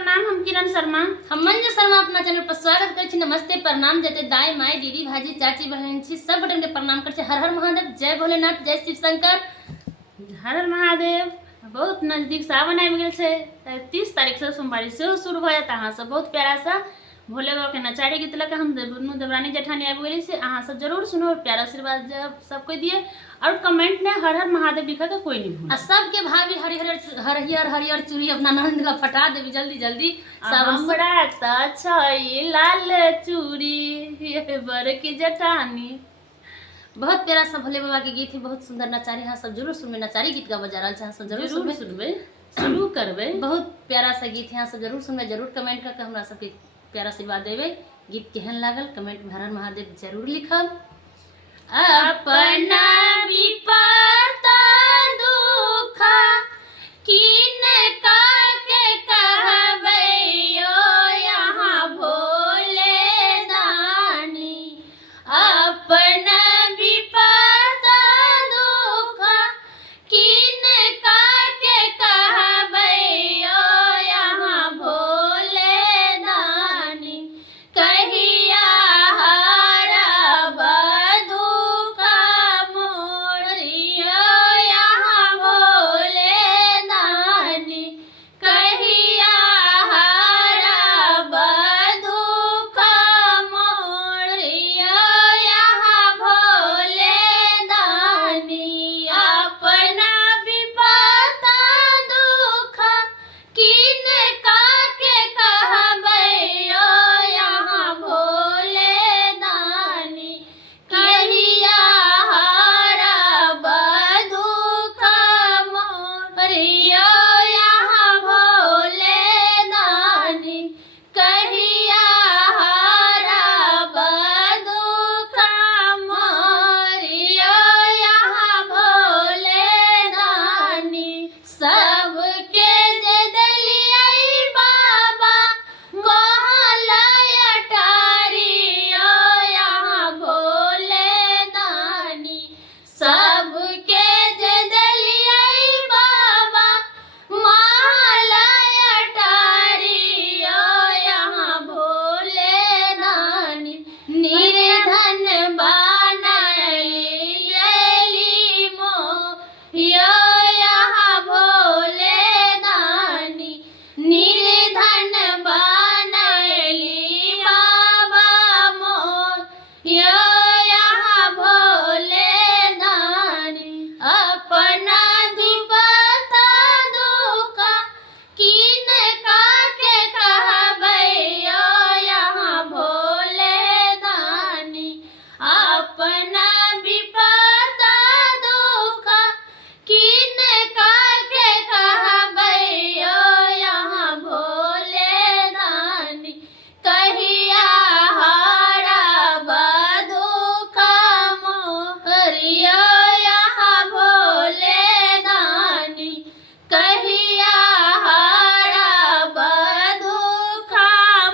प्रणाम। हम किरण शर्मा, हम मंजू शर्मा अपना चैनल पर स्वागत करे छी। नमस्ते प्रणाम जते दाई माई दीदी भाजी चाची बहन छी सब बटन के प्रणाम करे छी। हर हर महादेव, जय भोलेनाथ, जय शिव शंकर। हर हर महादेव। बहुत नजदीक सावन आबि गेल छै। 30 तारीख से सोमवारी सेहो शुरू हो जाता। अहाँ सब बहुत प्यारा सा भोले बाबा के नचारी गीत लगा हम दुनू देवरानी जेठानी आबि गेली से अहाँ सब जरूर सुनो और प्यारा आशीर्वाद सब कोई दिए और कमेंट में हर हर महादेव लिखा के कोई नहीं भूले। सबके भाभी हरियर हरियर चूड़ी अपना नंद का फटा देवी जल्दी जल्दी। हमरा त छै लाल चूड़ी ये बर की जेठानी। बहुत प्यारा सा भोले बाबा के गीत है, बहुत सुंदर नचारी। हाँ सब जरूर सुनबे, नचारी गीत का बजा रहा है, सब जरूर सुनबे शुरू करबे। बहुत प्यारा सा गीत है, हाँ सब जरूर सुनबे। जरूर कमेंट करके हमरा सबके प्यारा आशीर्वाद देवे। गीत केहन लागल कमेंट में हर हर महादेव जरूर लिखब। अपना विपदा दुख किनका के कहबै यो यहाँ भोले दानी। अपना विपदा दुख किनका के कहबै यो यहाँ भोले दानी। कहिया हरब दुख मोरियो यहाँ भोले दानी। कहिया हरब दुख मोरियो यहाँ भोले दानी। अपना विपदा दुख किनका के कहबै यो यहाँ भोले दानी। कहिया हरब दुख मोरियो यहाँ भोले दानी। कहिया हरब दुख मोरियो यहाँ भोले दानी। सबके जे देलियै बाबा कहलय अटारियो यहाँ भोले दानी। सबके जे देलियै बाबा महलय अटारियो यहाँ भोले दानी। निर्धन बनैली मोहियो यहाँ भोले दानी। निर्धन बनैली बाबा मोहियो यहाँ भोले दानी। अपना विपदा दुख किनका के कहबै यो यहाँ भोले दानी। अपना विपदा दुख किनका के कहबै यो यहाँ भोले दानी। कहिया हरब दुख मोरियो यहाँ भोले दानी। कहिया हरब दुख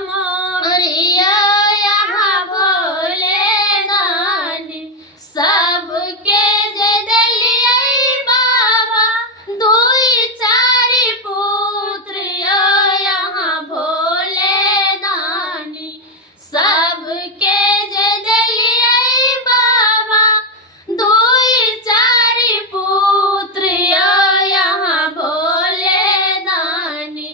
मोरियो यहाँ भोले दानी। सबके जे देलियै बाबा दुई चारि पुत्र यो यहाँ भोले दानी। सबके जे देलियै बाबा दुई चारि पुत्र यो यहाँ भोले दानी।